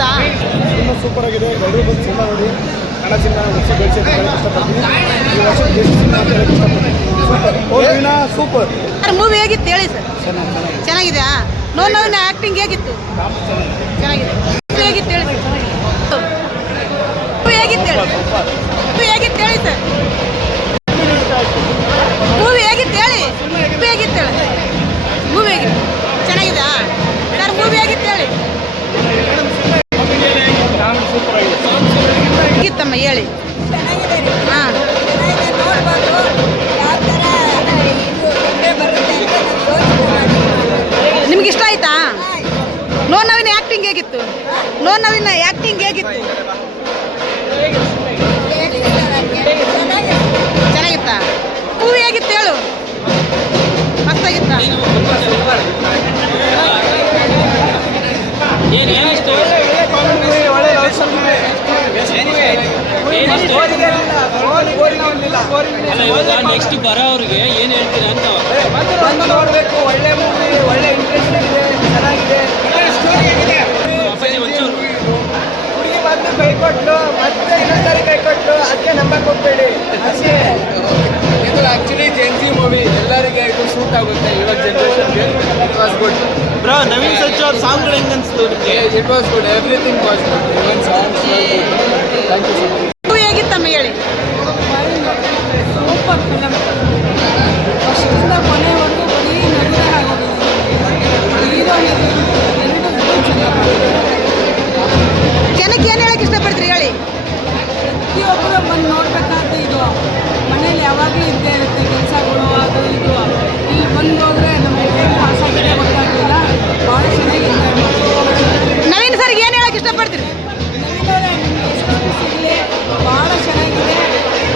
ಚೆನ್ನಾಗಿತ್ತಾ? ತುಂಬ ಸೂಪರ್ ಆಗಿದೆ. ಎಲ್ಲರೂ ಬಂದು ಸಿನಿಮಾ ನೋಡಿ ಕನ್ನಡ ಸಿನಿಮಾ ಹೆಚ್ಚು ಬೆಳೆಸಿ ಅಂತ ಹೇಳಕ್ಕೆ ಇಷ್ಟಪಡ್ತೀನಿ. ಈ ವರ್ಷ ಬೆಸ್ಟ್ ಸಿನಿಮಾ ಅಂತ ಹೇಳಕ್ಕೆ ಇಷ್ಟಪಡ್ತೀನಿ. ಸೂಪರ್ ಓವಿನ ಸೂಪರ್. ಸರ್ ಮೂವಿ ಹೇಗಿತ್ತು ಹೇಳಿ ಸರ್? ಚೆನ್ನಾಗಿದೆಯಾ? ನೋವಿನ ಆ್ಯಕ್ಟಿಂಗ್ ಹೇಗಿತ್ತು? ಚೆನ್ನಾಗಿದೆ. ಹೇಗಿತ್ತು ಹೇಳಿ ಸರ್? ಮೂವಿ ಹೇಗಿತ್ತು ಹೇಳಿ? ಮೂವಿ ಹೇಗಿತ್ತು ಹೇಳಿ ಸರ್? ಮೂವಿ ಹೇಗಿತ್ತು ಹೇಳಿ? ಮೂವಿ ಹೇಗಿತ್ತು ಹೇಳಿ? ಮೂವಿ ಹೇಗಿತ್ತು? ಚೆನ್ನಾಗಿದೆಯಾ ಸರ್? ಮೂವಿ ಹೇಗಿತ್ತು ಹೇಳಿ? ಹೇಗಿತ್ತಮ್ಮ ಹೇಳಿ? ಹಾಂ, ನಿಮ್ಗೆ ಇಷ್ಟ ಆಯ್ತಾ? ನೋವಿನ ಆ್ಯಕ್ಟಿಂಗ್ ಹೇಗಿತ್ತು? ನೋವಿನ ಆ್ಯಕ್ಟಿಂಗ್ ಹೇಗಿತ್ತು? ಚೆನ್ನಾಗಿತ್ತಾ? ಮೂವಿ ಹೇಗಿತ್ತು ಹೇಳು? ಮಸ್ತಾಗಿತ್ತಾ? ನೆಕ್ಸ್ಟ್ ಬರೋವ್ರಿಗೆ ಏನು ಹೇಳ್ತೀರಾ ಅಂತ ನೋಡಬೇಕು. ಒಳ್ಳೆ ಮೂವಿ, ಒಳ್ಳೆ ಇಂಟ್ರೆಸ್ಟಿಂಗ್ ಇದೆ, ಚೆನ್ನಾಗಿದೆ. ಹುಡುಗಿ ಬಂದು ಕೈ ಕೊಟ್ಲು, ಮತ್ತೆ ಇನ್ನೊಂದ್ಸರಿ ಕೈ ಕೊಟ್ಲು, ಅದಕ್ಕೆ ನಂಬಕ್ಕೆ ಹೋಗ್ಬೇಡಿ. ಇದು ಆಕ್ಚುಲಿ ಜೆನ್ಸಿ ಮೂವಿ, ಎಲ್ಲರಿಗೆ ಇದು ಸೂಟ್ ಆಗುತ್ತೆ ಇವಾಗ ಜನರೇಷನ್ಗೆ. It was good bro. Naveen Sajju ಅವ್ರ ಸಾಂಗ್ಗಳು ಹೆಂಗೆ ಅನಿಸ್ತು? It was good, everything was good. Even songs. Thank you so much. Movie ಹೇಗಿತ್ತಮ್ಮ ಹೇಳಿ? Super film. ಫಸ್ಟಿಂದ ಕೊನೆವರೆಗೂ ಬರೀ ನಗುನೇ ಆಗೋದು. ಹೀರೋ ಜನಕ್ಕೆ ಏನು ಹೇಳಕ್ಕೆ ಇಷ್ಟಪಡ್ತೀರಿ ಹೇಳಿ? ಪ್ರತಿಯೊಬ್ಬರು ಬಂದು ನೋಡ್ಬೇಕಾದ ಇದು. ಮನೇಲಿ ಯಾವಾಗಲೂ ಇದ್ದೇ ಇರುತ್ತೆ ಕೆಲಸಗಳು, ಅದು ಇದು. ಇಲ್ಲಿ ಬಂದು ಹೋದರೆ ನಮಗೆ ಆಸಕ್ತಿಗೆ ಗೊತ್ತಾಗಲಿಲ್ಲ. ಭಾಳ ಚೆನ್ನಾಗಿದೆ. ನವೀನ್ ಸರ್ಗೆ ಏನು ಹೇಳಕ್ಕೆ ಇಷ್ಟಪಡ್ತೀರಿ? ನವೀನವರೇ ನಿಮಗೆ ಯಶಸ್ವಿ ಸಿಗಲಿ. ಭಾಳ ಚೆನ್ನಾಗಿದೆ.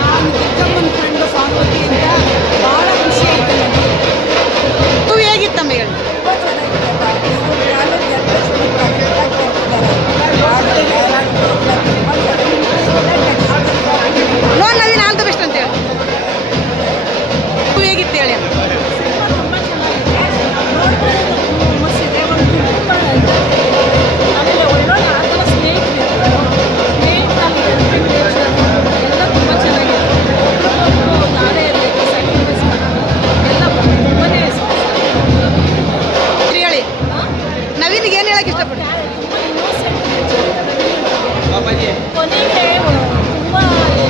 ನಾನು ಚಿಕ್ಕಮ್ಮನ ಫ್ರೆಂಡು ಸಾಂಗತಿ ಅಂತ ಭಾಳ ಖುಷಿ ಆಯಿತು ನನಗೆ. ಮೂವಿ ಹೇಗಿತ್ತಮ್ಮ ಹೇಳಿ? ತುಂಬ ಚೆನ್ನಾಗಿದೆ. ಇವರು ಯಾರು generation Naveen all the best ಅಂತ ಹೇಳಿ. ಮೂವಿ ಹೇಗಿತ್ತು ಹೇಳಿ? ತುಂಬ ಚೆನ್ನಾಗಿದೆ. ಆಮೇಲೆ ಒಳ್ಳೊಳ್ಳೆ ಆ ಥರ ಸ್ನೇಹಿತರು ಎಲ್ಲ ತುಂಬ ಚೆನ್ನಾಗಿದೆ. ನಾವೇ ಇರಬೇಕು, ಸ್ಯಾಕ್ರಿಫೈಸ್ ಮಾಡೋದು ಎಲ್ಲ ತುಂಬಾ ಹೇಳಿ. ನವೀನ್ಗೆ ಏನು ಹೇಳಕ್ಕೆ ಇಷ್ಟಪಡ್ತೀರಿ? ಕೊನೆಗೆ ತುಂಬ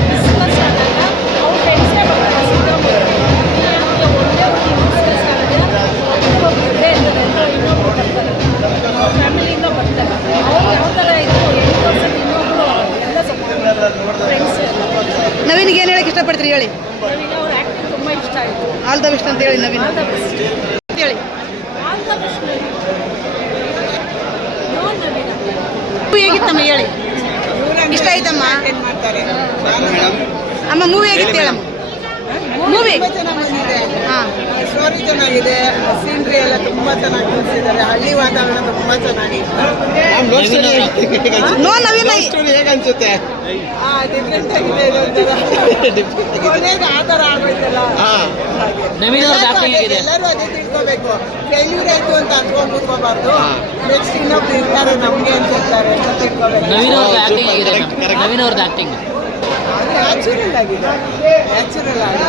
ಬಿಸ್ನೆಸ್ ಆದಾಗ ಅವ್ರ ಫ್ರೆಂಡ್ಸೇ ಬರ್ತಾರೆ. ಸಿದ್ದರಾಮಯ್ಯ ಒಳ್ಳೆ ಒಂದು ಬಿಸ್ನೆಸ್ ಆದಾಗ ಒಬ್ಬರು ಇದ್ದೇ ಇರ್ತಾರೆ ಅಂತ ಇನ್ನೊಬ್ರು ಬರ್ತಾರೆ, ಫ್ಯಾಮಿಲಿಯಿಂದ ಬರ್ತಾರೆ. ಅವ್ರು ಯಾವ ಥರ ಇತ್ತು 8% ಇನ್ನೊಬ್ರು ಎಲ್ಲ ಫ್ರೆಂಡ್ಸ್. ನವೀನ್ಗೆ ಏನು ಹೇಳಕ್ಕೆ ಇಷ್ಟಪಡ್ತೀರಿ ಹೇಳಿ? ನನಗೆ ಅವ್ರ ಆ್ಯಕ್ಟಿಂಗ್ ತುಂಬ ಇಷ್ಟ ಆಯಿತು. ಆಲ್ ದ ಬೆಸ್ಟ್ ಅಂತ ಹೇಳಿ ನವೀನ್ ಆಲ್ ದ ಬೆಸ್ಟ್. ಹೇಳಿ. ಆಲ್ ದ ಬೆಸ್ಟ್ ನವೀನ. ಮೂವಿ ಹೇಗಿತ್ತಮ್ಮ ಹೇಳಿ? ಇಷ್ಟ ಆಯ್ತಮ್ಮ? ಅಮ್ಮ ಮೂವಿ ಹೇಗಿತ್ತು ಹೇಳಮ್ಮ? ಮೂವಿ ಹಾಂ, ಸ್ಟೋರಿ ಚೆನ್ನಾಗಿದೆ. ಸೀನ್ರಿ ಎಲ್ಲ ತುಂಬಾ ಚೆನ್ನಾಗಿ ತೋರಿಸಿದ್ದಾರೆ. ಹಳ್ಳಿ ವಾತಾವರಣ ತುಂಬಾ ಚೆನ್ನಾಗಿದೆ. ನವೀನ ಹೇಗೆ ಅನ್ಸುತ್ತೆ? ಡಿಫ್ರೆಂಟ್ ಆಗಿದೆ. ಕೊನೆಗೆ ಆ ಥರ ಆಗೋಯ್ತಲ್ಲ. ಎಲ್ಲರೂ ಅದೇ ತಿಳ್ಕೋಬೇಕು. ಫೇಲ್ಯೂರ್ ಆಯ್ತು ಅಂತ ಅನ್ಕೊಂಡು ಕೂತ್ಕೋಬಾರ್ದು. ನೆಕ್ಸ್ಟ್ ಇನ್ನೊಬ್ರು ಇರ್ತಾರೆ ನಮ್ಗೆ ಅಂತ ಹೇಳ್ತಾರೆ ಅಂತ ತಿಳ್ಕೋಬೇಕು. ನವೀನ್ ಅವ್ರದ್ದು ಆಕ್ಟಿಂಗ್ ನ್ಯಾಚುರಲ್ ಆಗಿದೆ. ನ್ಯಾಚುರಲ್ ಆಗಿದೆ.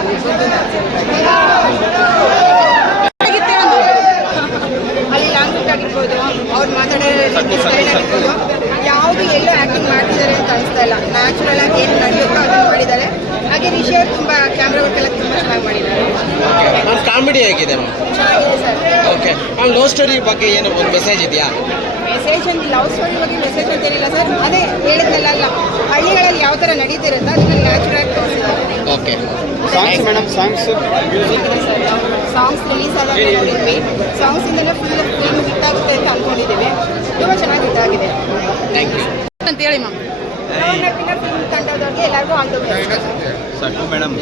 ಅಲ್ಲಿ ಲ್ಯಾಂಗ್ವೇಜ್ ಆಗಿರ್ಬೋದು, ಅವ್ರು ಮಾತಾಡೋ ಸ್ಟೈಲ್ ಆಗಿರ್ಬೋದು, ಯಾವುದು ಎಲ್ಲೋ ಆ್ಯಕ್ಟಿಂಗ್ ಮಾಡ್ತಿದ್ದಾರೆ ಅಂತ ಅನಿಸ್ತಾ ಇಲ್ಲ. ನ್ಯಾಚುರಲ್ ಆಗಿ ಏನು ನಡೆಯುತ್ತೋ ಅದನ್ನು ಮಾಡಿದ್ದಾರೆ. ಹಾಗೆ ರಿಷಿ ಅವರು ತುಂಬ ಕ್ಯಾಮ್ರಾ ವರ್ಕ್ ಎಲ್ಲ ತುಂಬ ಚೆನ್ನಾಗಿ ಮಾಡಿದ್ದಾರೆ. ಕಾಮಿಡಿ ಆಗಿದೆ ಚೆನ್ನಾಗಿದೆ ಸರ್. ಓಕೆ. ಲವ್ ಸ್ಟೋರಿ ಬಗ್ಗೆ ಏನು ಒಂದು ಮೆಸೇಜ್ ಇದೆಯಾ? ಮೆಸೇಜ್ ಅಂತ ಲವ್ ಸ್ಟೋರಿ ಬಗ್ಗೆ ಮೆಸೇಜ್ ಅಂತ ಏನಿಲ್ಲ ಸರ್. ಅದೇ ಹೇಳಿದ್ನಲ್ಲ, ಹಳ್ಳಿಗಳಲ್ಲಿ ಯಾವ ಥರ ನಡೀತಿರುತ್ತೋ ಅದನ್ನ ನ್ಯಾಚುರಲ್ ಆಗಿ ತೋರಿಸಿದ್ದಾರೆ. Okay. Songs madam, songs release ಆದಾಗ ನೋಡಿದ್ವಿ. ಸಾಂಗ್ಸಿಂದಲೇ ಫುಲ್ ಹಿಟ್ಟಾಗುತ್ತೆ ಅಂತ ಅಂದ್ಕೊಂಡಿದ್ದೀವಿ. ತುಂಬ ಚೆನ್ನಾಗಿ ಇದಾಗಿದೆ. ಥ್ಯಾಂಕ್ ಯು ಅಂತ ಹೇಳಿ ಮ್ಯಾಮ್. ಲೋನ್ನರ್ಕಿನ ಫಿಲ್ಮ್ ತಂಡದವ್ರಿಗೆ ಎಲ್ಲರಿಗೂ ಆಲ್ ದ ಬೆಸ್ಟ್. ಮೇಡಮ್,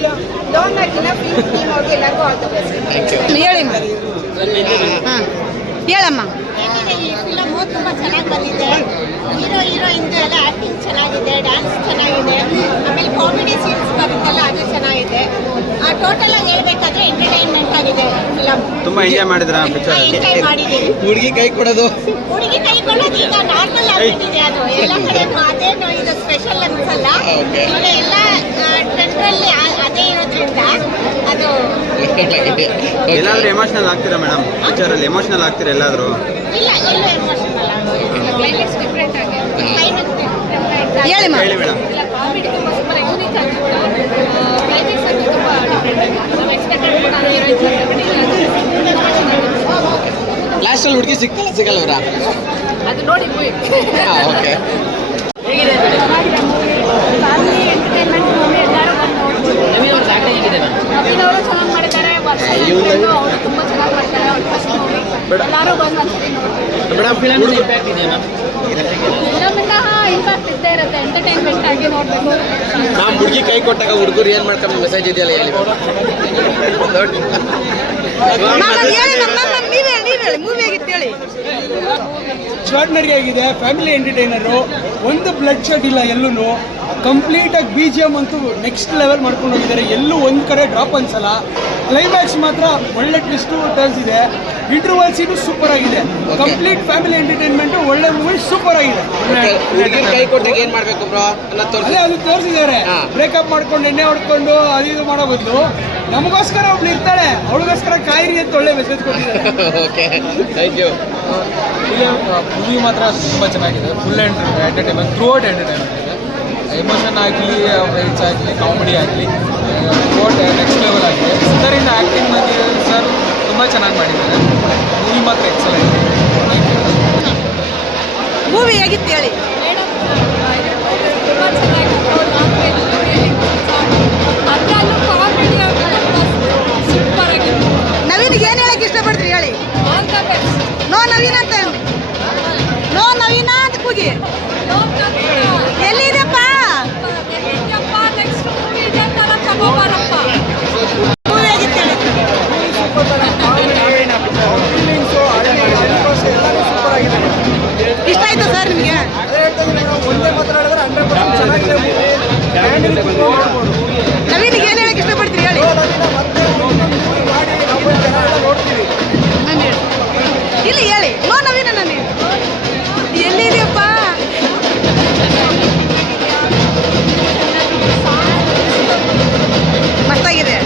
ಲೋನ್ನರ್ಕಿನ ಫಿಲ್ಮ್ ಟೀಮ್ ಅವ್ರಿಗೆ ಎಲ್ಲರಿಗೂ ಆಲ್ ದ ಬೆಸ್ಟ್. ಹೇಳಿ ಮ್ಯಾಮ್. ಹಾಂ ಹೇಳಮ್ಮ. ಈ ಫಿಲಮ್ ತುಂಬ ಚೆನ್ನಾಗಿ ಬಂದಿದೆ. ಹೀರೋಯಿನ್ದು ಎಲ್ಲ ಆ್ಯಕ್ಟಿಂಗ್ ಚೆನ್ನಾಗಿದೆ, ಡ್ಯಾನ್ಸ್ ಚೆನ್ನಾಗಿದೆ, ಆಮೇಲೆ ಕಾಮಿಡಿ ಸೀನ್ಸ್ ಬರುತ್ತಲ್ಲ ಅದು ಚೆನ್ನಾಗಿದೆ. ಟೋಟಲ್ ಆಗಿ ಹೇಳ್ಬೇಕಾದ್ರೆ ಎಂಟರ್ಟೈನ್ಮೆಂಟ್ ಆಗಿದೆ ಫಿಲಮ್. ತುಂಬಾ ಎಂಜಾಯ್ ಮಾಡಿದ್ರ? ಎಂಜಾಯ್ ಮಾಡಿದ್ದೀವಿ. ಹುಡುಗಿ ಕೈ ಕೊಡೋದು ಹುಡುಗಿ ಕೈ ಕೊಡೋದು ಈಗ ನಾರ್ಮಲ್ ಆಗಿಬಿಟ್ಟಿದೆ. ಅದು ಎಲ್ಲ ಕಡೆ ಅದೇನು ಇದು ಸ್ಪೆಷಲ್ ಅನ್ಸಲ್ಲ. Okay. ಈಗ ಎಲ್ಲ ಟ್ರೆಂಡ್ರಲ್ಲಿ ಅದೇ ಇರೋದ್ರಿಂದ ಅದು ಎಲ್ಲಾದ್ರೂ ಎಮೋಷನಲ್ ಆಗ್ತೀರಾ ಮೇಡಮ್? ಪಿಕ್ಚರಲ್ಲಿ ಎಮೋಷನಲ್ ಆಗ್ತೀರಾ ಎಲ್ಲಾದ್ರೂ? ಇಲ್ಲ ಎಲ್ಲೂ ಎಮೋಷನಲ್ ಆಗೋದಿಲ್ಲ. ಕ್ಲೈಮ್ಯಾಕ್ಸ್ ಡಿಫ್ರೆಂಟ್ ಆಗಿದೆ. ಕ್ಲೈಮ್ಯಾಕ್ಸ್ ಡಿಫ್ರೆಂಟ್ ಹೇಳಿ ಮಾ ಹೇಳಿ ಮೇಡಮ್. ಇಲ್ಲ ಕಾಮಿಡಿ ತುಂಬ ಸೂಪರ್ ಯೂನಿಕ್ ಆಗಿತ್ತು. ಕ್ಲೈಮ್ಯಾಕ್ಸ್ ಅಂತೂ ತುಂಬ ಡಿಫ್ರೆಂಟ್ ಆಗಿದೆ. ನಾವು ಎಕ್ಸ್ಪೆಕ್ಟೆಡ್ ಕೂಡ ಹೀರೋಯಿನ್ಸ್ ತುಂಬ ಚೆನ್ನಾಗಿತ್ತು. ಲಾಸ್ಟಲ್ಲಿ ಹುಡುಗಿ ಸಿಗಲ್ವರಾ? ಅದು ನೋಡಿ ಮೂವಿ ಓಕೆ. ಹೇಗಿದೆ ಫ್ಯಾಮಿಲಿ ಎಂಟರ್ಟೈನ್ಮೆಂಟ್ ಮೂವಿ ಎಲ್ಲರೂ ಬಂದು ನೋಡ್ಬೋದು. ನವೀನ್ ಅವ್ರ ಆಕ್ಟಿಂಗ್ ಹೇಗಿದೆ ಮ್ಯಾಮ್? ನವೀನ್ ಅವರು ಚೆನ್ನಾಗಿ ಮಾಡಿದ್ದಾರೆ. ಅವರು ತುಂಬ ಚೆನ್ನಾಗಿ ಮಾಡ್ತಾರೆ. ಅವ್ರ ಫಸ್ಟ್ ಮೂವಿ ಎಲ್ಲರೂ ಬಂದು ಒಂದ್ಸರಿ ನೋಡ್ಬೋದು. ಮೇಡಮ್ ಫಿಲಮ್ ಇಂಪ್ಯಾಕ್ಟ್ ಇದೆ ಮ್ಯಾಮ್? ಫಿಲಮಿಂದ ಇಂಪ್ಯಾಕ್ಟ್ ಇದ್ದೇ ಇರುತ್ತೆ. ಎಂಟರ್ಟೈನ್ಮೆಂಟ್ ಆಗಿ ನೋಡಬೇಕು. ನಾವು ಹುಡುಗಿ ಕೈ ಕೊಟ್ಟಾಗ ಹುಡುಗರು ಏನು ಮಾಡ್ಕೊಂಡು ಮೆಸೇಜ್ ಇದೆಯಲ್ಲ ಹೇಳಿ. ಹೇಳಿ ಮೂವಿ ಆಗಿತ್ತು ಹೇಳಿ. ಎಕ್ಸ್ಟ್ರಾರ್ಡಿನರಿ ಆಗಿದೆ. ಫ್ಯಾಮಿಲಿ ಎಂಟರ್ಟೈನರು, ಒಂದು ಬ್ಲಡ್ ಶೆಡ್ ಇಲ್ಲ ಎಲ್ಲೂ. ಕಂಪ್ಲೀಟಾಗಿ BGM ಅಂತೂ ನೆಕ್ಸ್ಟ್ ಲೆವೆಲ್ ಮಾಡ್ಕೊಂಡು ಹೋಗಿದ್ದಾರೆ. ಎಲ್ಲೂ ಒಂದು ಕಡೆ ಡ್ರಾಪ್ ಅನ್ಸಲ್ಲ. ಕ್ಲೈಮ್ಯಾಕ್ಸ್ ಮಾತ್ರ ಒಳ್ಳೆ ಟ್ವಿಸ್ಟು ಟರ್ನ್ಸ್ ಇದೆ. ಇಂಟರ್ವಲ್ ಸೀನು ಸೂಪರ್ ಆಗಿದೆ. ಕಂಪ್ಲೀಟ್ ಫ್ಯಾಮಿಲಿ ಎಂಟರ್ಟೈನ್ಮೆಂಟು ಒಳ್ಳೆ ಮೂವಿ ಸೂಪರ್ ಆಗಿದೆ. ಹುಡುಗಿನ ಕೈ ಕೊಟ್ಟಾಗ ಏನು ಮಾಡಬೇಕು ಬ್ರೋ ಅನ್ನೋ ತೋರಿಸಿ. ಅದೇ ಅದು ತೋರಿಸಿದ್ದಾರೆ. ಬ್ರೇಕಪ್ ಮಾಡ್ಕೊಂಡು ಎಣ್ಣೆ ಹೊಡ್ಕೊಂಡು ಅದು ಇದು ಮಾಡೋ ಬದಲು ನಮಗೋಸ್ಕರ ಒಬ್ಳು ಇರ್ತಾಳೆ, ಅವಳಿಗೋಸ್ಕರ ಕಾಯಿರಿ ಅಂತ ಒಳ್ಳೆ ಮೆಸೇಜ್ ಕೊಟ್ಟಿದ್ದಾರೆ. Okay, thank you. ಮೂವಿ ಮಾತ್ರ ತುಂಬ ಚೆನ್ನಾಗಿದೆ. Full entertainment, through out entertainment ಇದೆ. ಎಮೋಷನ್ ಆಗಲಿ, ಫೈಟ್ಸ್ ಆಗಲಿ, ಕಾಮಿಡಿ ಆಗಲಿ, ನೆಕ್ಸ್ಟ್ ಲೆವೆಲ್ ಆಗಿದೆ. ಇದರಿಂದ ಆ್ಯಕ್ಟಿಂಗ್ ಮಾಡಿದ್ದಾರೆ ಸರ್, ತುಂಬ ಚೆನ್ನಾಗಿ ಮಾಡಿದ್ದಾರೆ. ಮೂವಿ ಮಾತ್ರ ಎಕ್ಸಲೆಂಟ್. ಮೂವಿ ಹೇಗಿತ್ತು ಹೇಳಿ. ತುಂಬ ಚೆನ್ನಾಗಿತ್ತು. ಅದರಲ್ಲೂ ಕಾಮಿಡಿ ಸೂಪರ್ ಆಗಿತ್ತು. ನವೀನ್ಗೆ ಏನು ಹೇಳಕ್ಕೆ ಇಷ್ಟಪಡ್ತೀರಿ ಹೇಳಿ. All the best. ನೋ ನವೀನ ಅಂತ ಅಂದೆ. ನೋ ನವೀನ ಅಂತ ಕೂಗಿ. ಎಲ್ಲಿದೆಪ್ಪ ನೆಕ್ಸ್ಟ್ ಮೂವಿ ಇದೆ ಥರ ತಗೋಬಾರಪ್ಪ. ಮೂವಿ ಹೇಗಿತ್ತು ಹೇಳಿ. ಇಷ್ಟ ಆಯ್ತಾ ಸರ್ ನಿಮಗೆ? ಒಂದೇ ಮಾತಾಡಿದ್ರೆ 100% ಚೆನ್ನಾಗಿದೆ. ನವೀನ್ಗೆ ಏನು ಹೇಳಕ್ಕೆ ಇಷ್ಟಪಡ್ತೀರಿ ಹೇಳಿ. ನೋಡ್ತೀವಿ. ನಾನು ಹೇಳಿ ಇಲ್ಲಿ ಹೇಳಿ. ನೋ ನವೀನ ನಾನು ಎಲ್ಲಿದೆಯಪ್ಪ. ಮಸ್ತಾಗಿದೆ.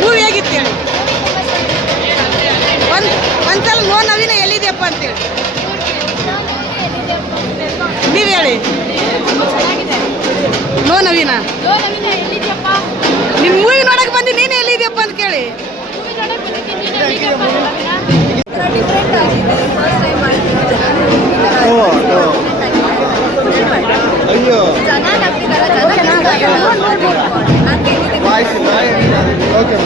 ಮೂವಿ ಹೇಗಿತ್ತು ಹೇಳಿ. ಒಂದ್ಸಲ ನೋ ನವೀನ ಎಲ್ಲಿದೆಯಪ್ಪ ಅಂತೇಳಿ ನೀವು ಹೇಳಿ. ನೋ ನವೀನ ಎಲ್ಲಿದ್ಯಪ್ಪ? ನಿಮ್ಮ ಮೂವಿ ನೋಡಕ್ಕೆ ಬಂದು ನೀನು ಎಲ್ಲಿದೆಯಪ್ಪ ಅಂತ ಕೇಳಿ. ಮೂವಿ ನೋಡಕ್ ಬಂದಿದ್ದೀನಿ. ನೀನು ಎಲ್ಲಿದ್ಯಪ್ಪ? ಡಿಫ್ರೆಂಟ್ ಆಗಿದೆ. ಫಸ್ಟ್ ಟೈಮ್ ಮಾಡ್ತಿರೋದು. ಅಯ್ಯೋ ಚೆನ್ನಾಗಿ ಆಗ್ತಿದ್ದಾರೆ. ಚೆನ್ನಾಗಿ ಓಕೆ